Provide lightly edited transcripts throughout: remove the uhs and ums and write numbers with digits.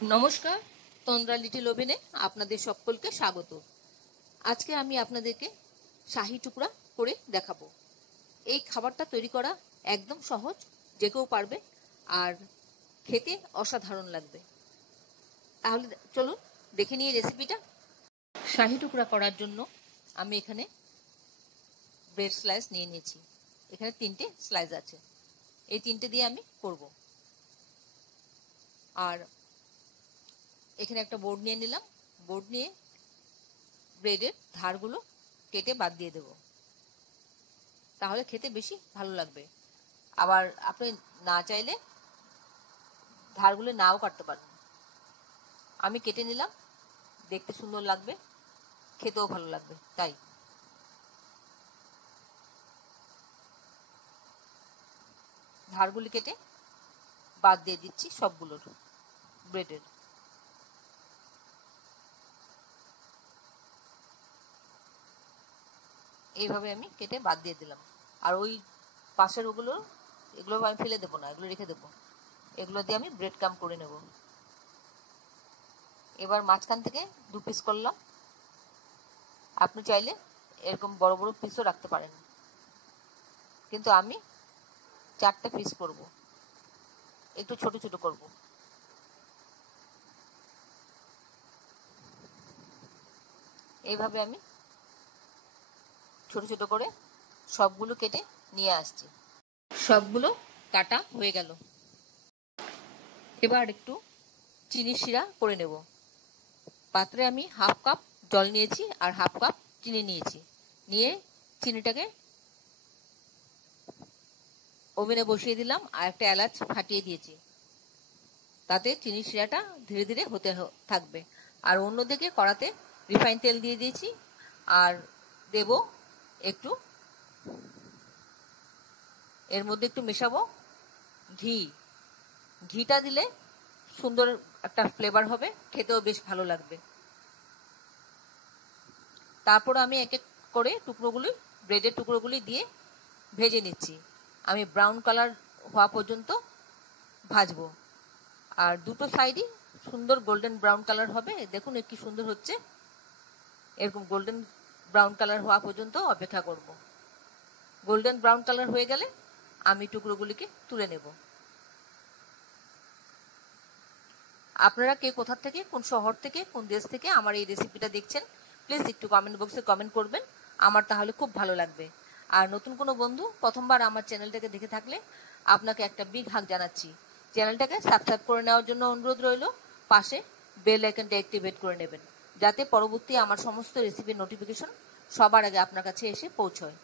নমস্কার, তন্দ্রা লিটিল ওভেনে আপনাদের সকলকে স্বাগত। আজকে আমি আপনাদেরকে শাহী টুকরা করে দেখাবো। এই খাবারটা তৈরি করা একদম সহজ, যে কেউ পারবে, আর খেতে অসাধারণ লাগবে। তাহলে চলুন দেখে নিয়ে রেসিপিটা। শাহী টুকরা করার জন্য আমি এখানে ব্রেড স্লাইস নিয়ে নিয়েছি। এখানে 3টে স্লাইস আছে, এই 3টে দিয়ে আমি করব। আর এখানে একটা বোর্ড নিয়ে নিলাম, বোর্ড নিয়ে ব্রেডের ধারগুলো কেটে বাদ দিয়ে দেব, তাহলে খেতে বেশি ভালো লাগবে। আবার আপনি না চাইলে ধারগুলো নাও কাটতে পারেন। আমি কেটে নিলাম, দেখতে সুন্দর লাগবে, খেতেও ভালো লাগবে, তাই ধারগুলি কেটে বাদ দিয়ে দিচ্ছি সবগুলোর ব্রেডের। এইভাবে আমি কেটে বাদ দিয়ে দিলাম। আর ওই পাশের এগুলো আমি ফেলে দেবো না, এগুলো রেখে দেবো। এগুলো দিয়ে আমি ব্রেড ক্রাম্ব করে নেব। এবার মাঝখান থেকে 2 পিস করলাম। আপনি চাইলে এরকম বড় বড় পিসও রাখতে পারেন, কিন্তু আমি 4টে পিস করব, একটু ছোট ছোট করব। এইভাবে আমি ছোট ছোট করে সবগুলো কেটে নিয়ে আসছি। সবগুলো কাটা হয়ে গেল। এবার একটু চিনি শিরা করে নেব। পাত্রে আমি 1/2 কাপ জল নিয়েছি আর 1/2 কাপ চিনি নিয়েছি। নিয়ে চিনিটাকে ওভেনে বসিয়ে দিলাম আর একটা এলাচ ফাটিয়ে দিয়েছি। তাতে চিনি শিরাটা ধীরে ধীরে হতে থাকবে। আর অন্যদিকে কড়াতে রিফাইন তেল দিয়ে দিয়েছি, আর দেব একটু, এর মধ্যে একটু মেশাবো ঘি। ঘিটা দিলে সুন্দর একটা ফ্লেভার হবে, খেতেও বেশ ভালো লাগবে। তারপর আমি এক এক করে ব্রেডের টুকরোগুলি দিয়ে ভেজে নিচ্ছি। আমি ব্রাউন কালার হওয়া পর্যন্ত ভাজবো, আর দুটো সাইডই সুন্দর গোল্ডেন ব্রাউন কালার হবে। দেখুন কি সুন্দর হচ্ছে। এরকম গোল্ডেন ব্রাউন কালার হওয়া পর্যন্ত অপেক্ষা করব। গোল্ডেন ব্রাউন কালার হয়ে গেলে আমি টুকরোগুলিকে তুলে নেব। আপনারা কে কোথা থেকে, কোন শহর থেকে, কোন দেশ থেকে আমার এই রেসিপিটা দেখছেন, প্লিজ একটু কমেন্ট বক্সে কমেন্ট করবেন, আমার তাহলে খুব ভালো লাগবে। আর নতুন কোনো বন্ধু প্রথমবার আমার চ্যানেলটাকে দেখে থাকলে আপনাকে একটা বিগ হাগ জানাচ্ছি। চ্যানেলটাকে সাবস্ক্রাইব করে নেওয়ার জন্য অনুরোধ রইল। পাশে বেল আইকনটা অ্যাক্টিভেট করে নেবেন, যাতে পরবর্তী আমার সমস্ত রেসিপির নোটিফিকেশন সবার আগে আপনার কাছে এসে পৌঁছয়।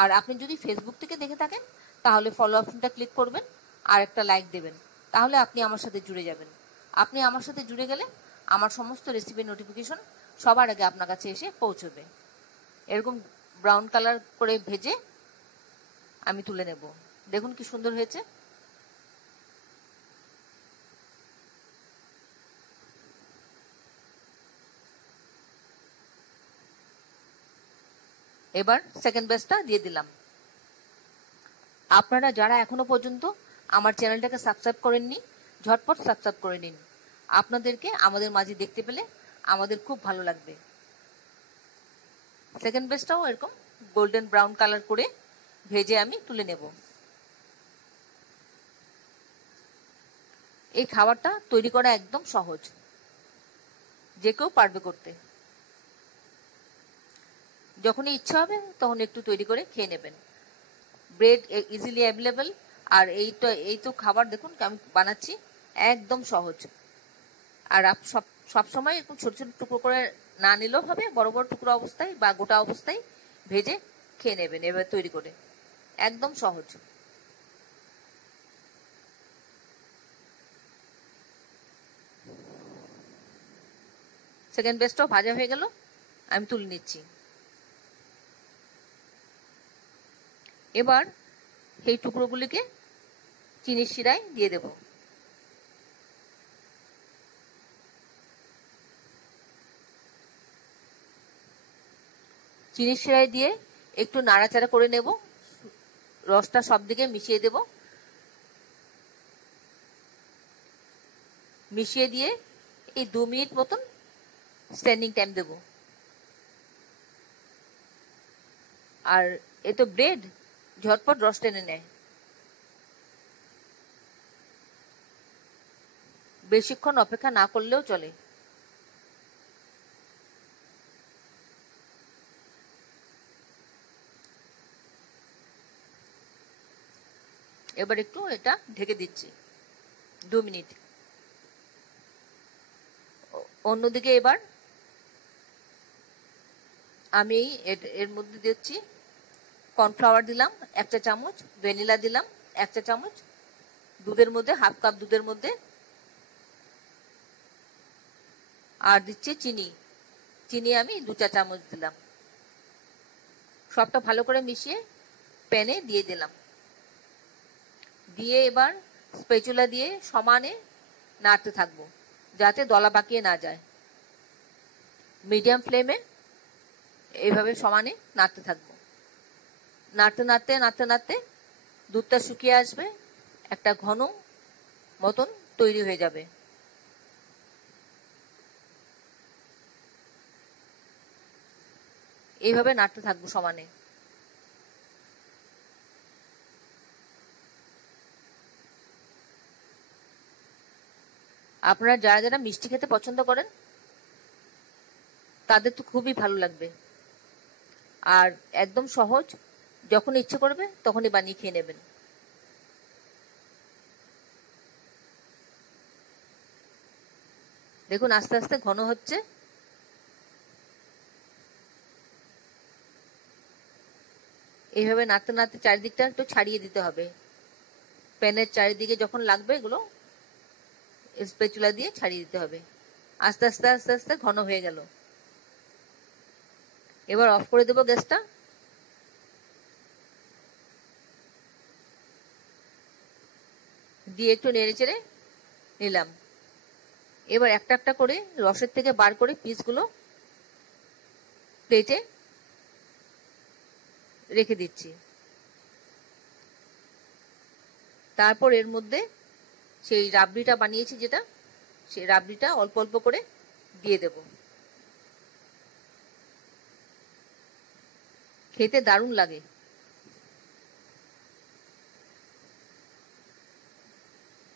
আর আপনি যদি ফেসবুক থেকে দেখে থাকেন তাহলে ফলো অপশনটা ক্লিক করবেন আর একটা লাইক দেবেন, তাহলে আপনি আমার সাথে জুড়ে যাবেন। আপনি আমার সাথে জুড়ে গেলে আমার সমস্ত রেসিপির নোটিফিকেশন সবার আগে আপনার কাছে এসে পৌঁছবে। এরকম ব্রাউন কালার করে ভেজে আমি তুলে নেব। দেখুন কি সুন্দর হয়েছে। এবার সেকেন্ড ব্যাচটা দিয়ে দিলাম। আপনারা যারা এখনো পর্যন্ত আমার চ্যানেলটাকে সাবস্ক্রাইব করেননি, ঝটপট সাবস্ক্রাইব করে নিন। আপনাদেরকে আমাদের মাঝে দেখতে পেলে আমাদের খুব ভালো লাগবে। সেকেন্ড ব্যাচটাও এরকম গোল্ডেন ব্রাউন কালার করে ভেজে আমি তুলে নেব। এই খাবারটা তৈরি করা একদম সহজ, যে কেউ পারবে করতে। যখনই ইচ্ছা হবে তখন একটু তৈরি করে খেয়ে নেবেন। Bread easily available. আর এই তো খাবার দেখুন আমি বানাচ্ছি, একদম সহজ। আর সব সময় একটু ছোট ছোট টুকরো করে না নিলেও হবে, বড় বড় টুকরো অবস্থায় বা গোটা অবস্থায় ভেজে খেয়ে নেবেন এবার তৈরি করে। একদম সহজ। সেকেন্ড ব্যাচটাও ভাজা হয়ে গেল, আমি তুলে নিচ্ছি। এবার এই টুকরোগুলিকে চিনির শিরায় দিয়ে দেব। চিনির শিরায় দিয়ে একটু নাড়াচাড়া করে নেব, রসটা সব দিকে মিশিয়ে দেব। মিশিয়ে দিয়ে এই 2 মিনিট মতন স্ট্যান্ডিং টাইম দেব। আর এ তো ব্রেড, ঝটপট রস টেনে নেয়, বেশিক্ষণ অপেক্ষা না করলেও চলে। এবার একটু এটা ঢেকে দিচ্ছি 2 মিনিট। অন্যদিকে এবার আমি এর মধ্যে দিচ্ছি কর্নফ্লাওয়ার দিলাম 1 চা চামচ, ভ্যানিলা দিলাম 1 চা চামচ, দুধের মধ্যে 1/2 কাপ দুধের মধ্যে, আর দিচ্ছি চিনি আমি 2 চা চামচ দিলাম। সবটা ভালো করে মিশিয়ে প্যানে দিয়ে দিলাম। দিয়ে এবার স্প্যাচুলা দিয়ে সমানে নাড়তে থাকবো যাতে দলা পাকিয়ে না যায়। মিডিয়াম ফ্লেমে এইভাবে সমানে নাড়তে থাকবো। নাড়তে দুধটা শুকিয়ে আসবে, একটা ঘন মতন তৈরি হয়ে যাবে। এইভাবে নাড়তে থাকবো সমানে। আপনারা যারা যারা মিষ্টি খেতে পছন্দ করেন তাদের তো খুবই ভালো লাগবে। আর একদম সহজ, যখন ইচ্ছে করবে তখনই বানিয়ে খেয়ে নেবেন। দেখুন আস্তে আস্তে ঘন হচ্ছে। এইভাবে নাড়তে চারিদিকটা একটু ছাড়িয়ে দিতে হবে। প্যানের চারিদিকে যখন লাগবে এগুলো স্প্যাচুলা দিয়ে ছাড়িয়ে দিতে হবে। আস্তে আস্তে ঘন হয়ে গেল। এবার অফ করে দেব গ্যাসটা। দিয়ে একটু নেড়ে চেড়ে নিলাম। এবার একটা একটা করে রসের থেকে বার করে পিসগুলো প্লেটে রেখে দিচ্ছি। তারপর এর মধ্যে সেই রাবড়িটা বানিয়েছি যেটা, সেই রাবড়িটা অল্প অল্প করে দিয়ে দেব। খেতে দারুণ লাগে।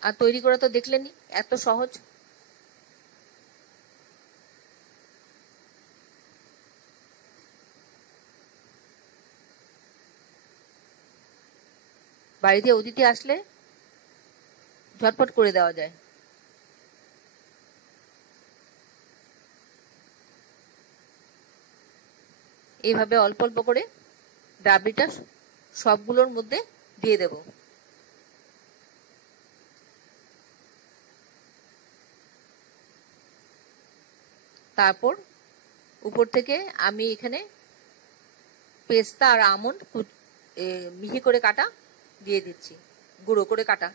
আর তৈরি করা তো দেখলেনই, এত সহজ। বাড়িতে অতিথি আসলে ঝটপট করে দেওয়া যায়। এইভাবে অল্প অল্প করে রাবড়িটা সবগুলোর মধ্যে দিয়ে দেব। তারপর উপর থেকে আমি এখানে পেস্তা আর আমন্ড মিহি করে কাটা দিয়ে দিচ্ছি, গুঁড়ো করে কাটা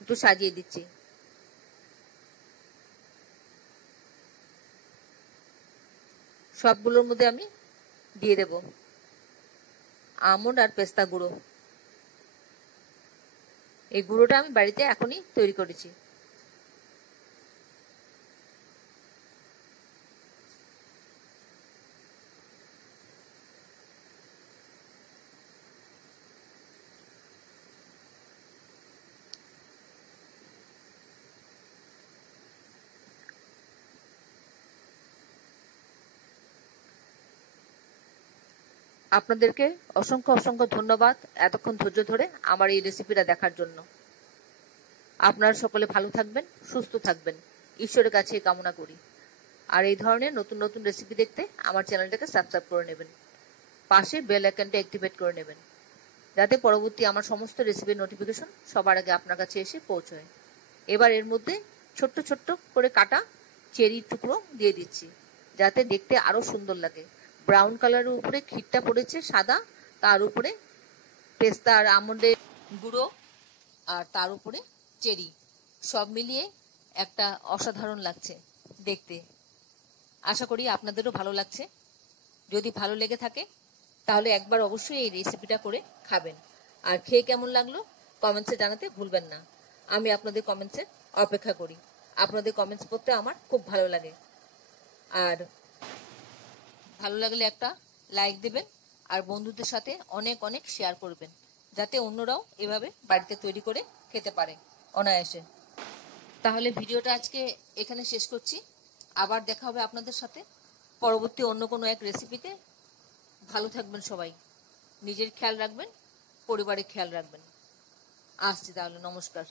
একটু সাজিয়ে দিচ্ছি। সবগুলোর মধ্যে আমি দিয়ে দেব আমন্ড আর পেস্তা গুঁড়ো। এই গুঁড়োটা আমি বাড়িতে এখনই তৈরি করেছি। আপনাদেরকে অসংখ্য অসংখ্য ধন্যবাদ এতক্ষণ ধৈর্য ধরে আমার এই রেসিপিটা দেখার জন্য। আপনারা সকলে ভালো থাকবেন, সুস্থ থাকবেন, ঈশ্বরের কাছে কামনা করি। আর এই ধরনের নতুন নতুন রেসিপি দেখতে আমার চ্যানেলটাকে সাবস্ক্রাইব করে নেবেন, পাশে বেল আইকনটা অ্যাক্টিভেট করে নেবেন, যাতে পরবর্তী আমার সমস্ত রেসিপির নোটিফিকেশন সবার আগে আপনার কাছে এসে পৌঁছয়। এবার এর মধ্যে ছোট্ট ছোট্ট করে কাটা চেরি টুকরো দিয়ে দিচ্ছি, যাতে দেখতে আরো সুন্দর লাগে। ব্রাউন কালারের উপরে ক্ষীরটা পড়েছে সাদা, তার উপরে পেস্তা আর আমন্ডের গুঁড়ো, আর তার উপরে চেরি, সব মিলিয়ে একটা অসাধারণ লাগছে দেখতে। আশা করি আপনাদেরও ভালো লাগছে। যদি ভালো লেগে থাকে তাহলে একবার অবশ্যই এই রেসিপিটা করে খাবেন, আর খেয়ে কেমন লাগলো কমেন্টসে জানাতে ভুলবেন না। আমি আপনাদের কমেন্টসের অপেক্ষা করি। আপনাদের কমেন্টস পড়তে আমার খুব ভালো লাগে। আর ভালো লাগলে একটা লাইক দেবেন, আর বন্ধুদের সাথে অনেক অনেক শেয়ার করবেন, যাতে অন্যরাও এভাবে বাড়িতে তৈরি করে খেতে পারে অনায়াসে। তাহলে ভিডিওটা আজকে এখানে শেষ করছি। আবার দেখা হবে আপনাদের সাথে পরবর্তী অন্য কোনো এক রেসিপিতে। ভালো থাকবেন সবাই, নিজের খেয়াল রাখবেন, পরিবারের খেয়াল রাখবেন। আসছি তাহলে, নমস্কার।